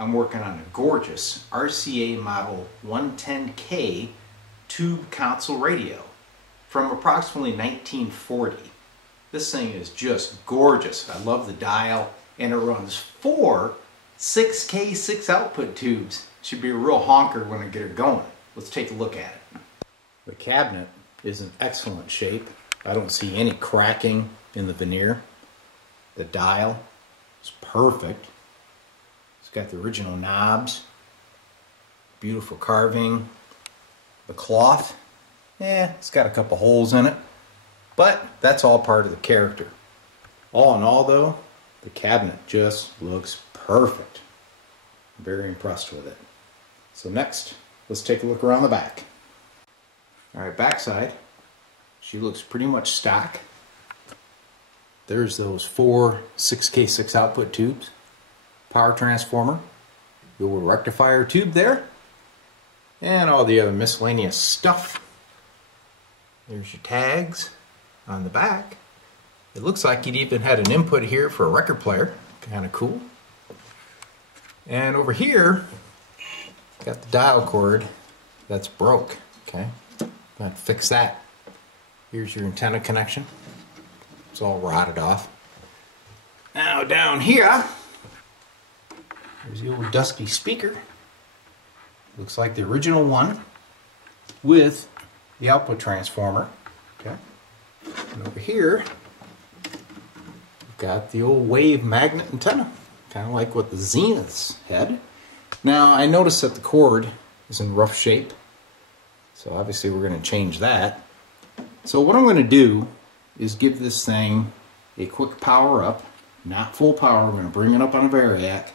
I'm working on a gorgeous RCA model 110K tube console radio from approximately 1940. This thing is just gorgeous. I love the dial, and it runs 4 6K 6 output tubes. Should be a real honker when I get her going. Let's take a look at it. The cabinet is in excellent shape. I don't see any cracking in the veneer. The dial is perfect. It's got the original knobs, beautiful carving. The cloth, it's got a couple holes in it, but that's all part of the character. All in all though, the cabinet just looks perfect. I'm very impressed with it. So next, let's take a look around the back. Alright, backside, she looks pretty much stock. There's those 4 6K6 output tubes, power transformer, your rectifier tube there, and all the other miscellaneous stuff. There's your tags on the back. It looks like it even had an input here for a record player. Kind of cool. And over here, got the dial cord that's broke. Okay, gotta fix that. Here's your antenna connection. It's all rotted off. Now down here, there's the old dusty speaker. Looks like the original one with the output transformer. Okay. And over here, we've got the old wave magnet antenna, kind of like what the Zeniths had. Now I noticed that the cord is in rough shape, so obviously we're going to change that. So what I'm going to do is give this thing a quick power up, not full power. We're going to bring it up on a variac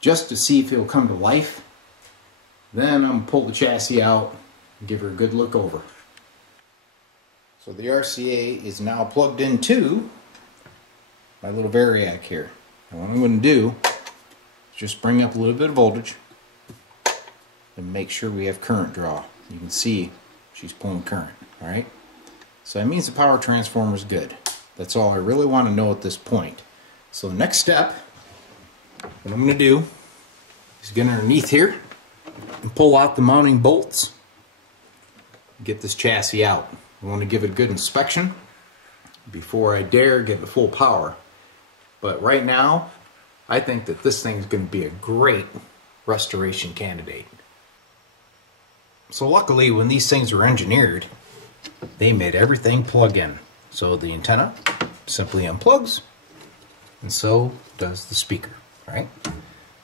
just to see if it'll come to life. Then I'm going to pull the chassis out and give her a good look over. So the RCA is now plugged into my little variac here. And what I'm going to do is just bring up a little bit of voltage and make sure we have current draw. You can see she's pulling current. Alright? So that means the power transformer is good. That's all I really want to know at this point. So the next step, what I'm going to do is get underneath here and pull out the mounting bolts. Get this chassis out. I want to give it a good inspection before I dare give it full power. But right now, I think that this thing is going to be a great restoration candidate. So luckily, when these things were engineered, they made everything plug in. So the antenna simply unplugs, and so does the speaker, right?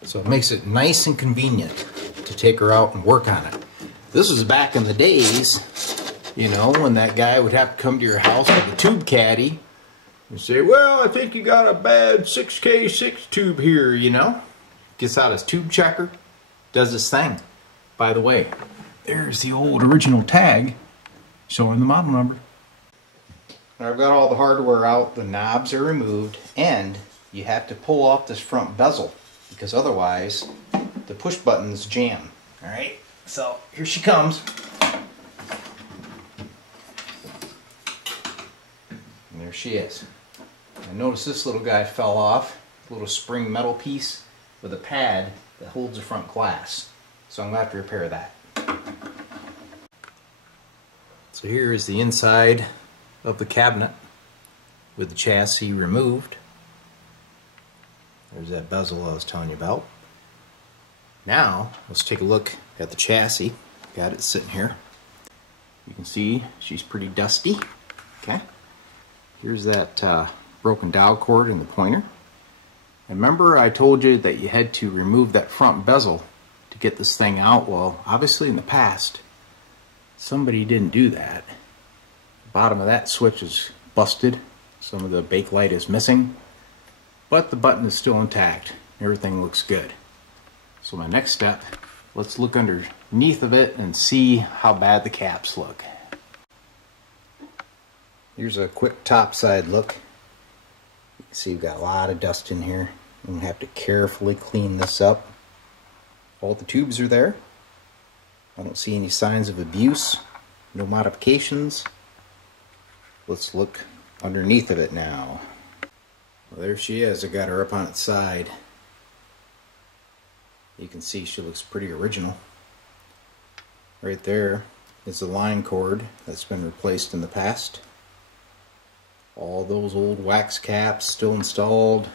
So it makes it nice and convenient to take her out and work on it. This was back in the days, you know, when that guy would have to come to your house with a tube caddy and say, well, I think you got a bad 6K6 tube here, you know. Gets out his tube checker, does his thing. By the way, there's the old original tag showing the model number. Now I've got all the hardware out, the knobs are removed, and you have to pull off this front bezel because otherwise the push buttons jam. Alright, so here she comes. And there she is. I notice this little guy fell off, a little spring metal piece with a pad that holds the front glass. So I'm going to have to repair that. So here is the inside of the cabinet with the chassis removed. There's that bezel I was telling you about. Now, let's take a look at the chassis. Got it sitting here. You can see she's pretty dusty. Okay. Here's that broken dial cord in the pointer. And remember I told you that you had to remove that front bezel to get this thing out? Well, obviously in the past, somebody didn't do that. The bottom of that switch is busted. Some of the bakelite is missing. But the button is still intact. Everything looks good. So my next step, let's look underneath of it and see how bad the caps look. Here's a quick top side look. You can see we've got a lot of dust in here. I'm going to have to carefully clean this up. All the tubes are there. I don't see any signs of abuse. No modifications. Let's look underneath of it now. Well, there she is. I got her up on its side. You can see she looks pretty original. Right there is the line cord that's been replaced in the past. All those old wax caps still installed.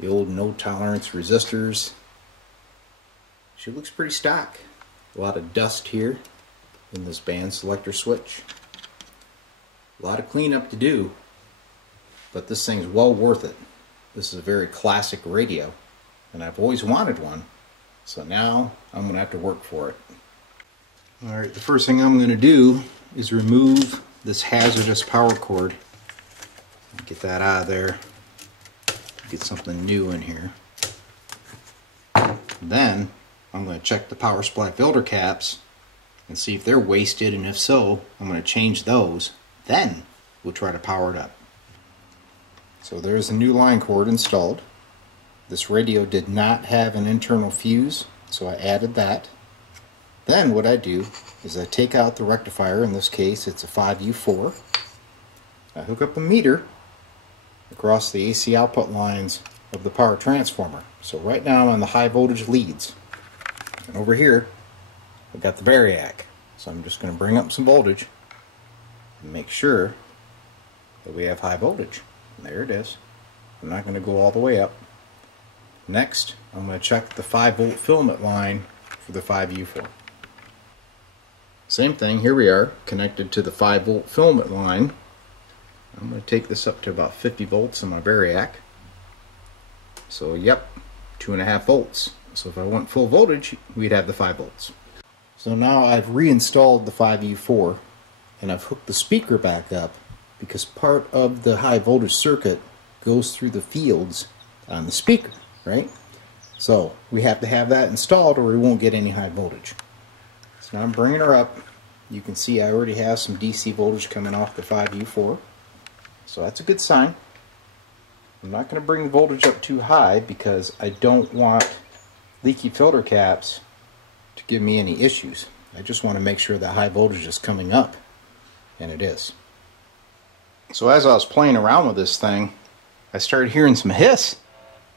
The old no tolerance resistors. She looks pretty stock. A lot of dust here in this band selector switch. A lot of cleanup to do, but this thing's well worth it. This is a very classic radio, and I've always wanted one, so now I'm going to have to work for it. Alright, the first thing I'm going to do is remove this hazardous power cord. Get that out of there. Get something new in here. Then I'm going to check the power supply filter caps and see if they're wasted, and if so, I'm going to change those. Then we'll try to power it up. So there's the new line cord installed. This radio did not have an internal fuse, so I added that. Then what I do is I take out the rectifier. In this case it's a 5U4. I hook up a meter across the AC output lines of the power transformer. So right now I'm on the high voltage leads. And over here I've got the variac. So I'm just going to bring up some voltage and make sure that we have high voltage. And there it is. I'm not going to go all the way up. Next, I'm going to check the 5-volt filament line for the 5U4. Same thing, here we are, connected to the 5-volt filament line. I'm going to take this up to about 50 volts in my variac. So yep, 2.5 volts. So if I want full voltage, we'd have the 5 volts. So now I've reinstalled the 5U4 and I've hooked the speaker back up, because part of the high voltage circuit goes through the fields on the speaker, right? So we have to have that installed or we won't get any high voltage. So now I'm bringing her up. You can see I already have some DC voltage coming off the 5U4. So that's a good sign. I'm not going to bring the voltage up too high because I don't want leaky filter caps to give me any issues. I just want to make sure that high voltage is coming up, and it is. So as I was playing around with this thing, I started hearing some hiss.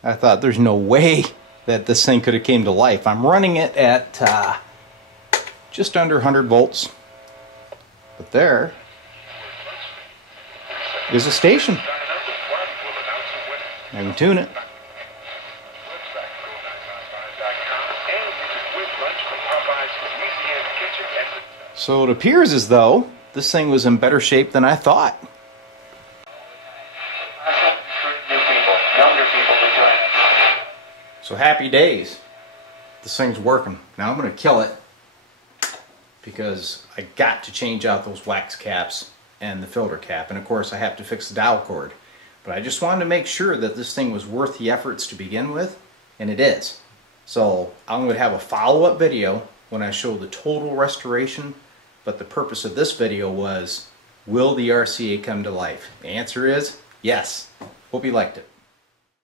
I thought there's no way that this thing could have came to life. I'm running it at just under 100 volts. But there is a station. I can tune it. So it appears as though this thing was in better shape than I thought. So happy days. This thing's working. Now I'm going to kill it because I got to change out those wax caps and the filter cap, and of course I have to fix the dial cord. But I just wanted to make sure that this thing was worth the efforts to begin with, and it is. So I'm going to have a follow-up video when I show the total restoration, but the purpose of this video was, will the RCA come to life? The answer is yes. Hope you liked it.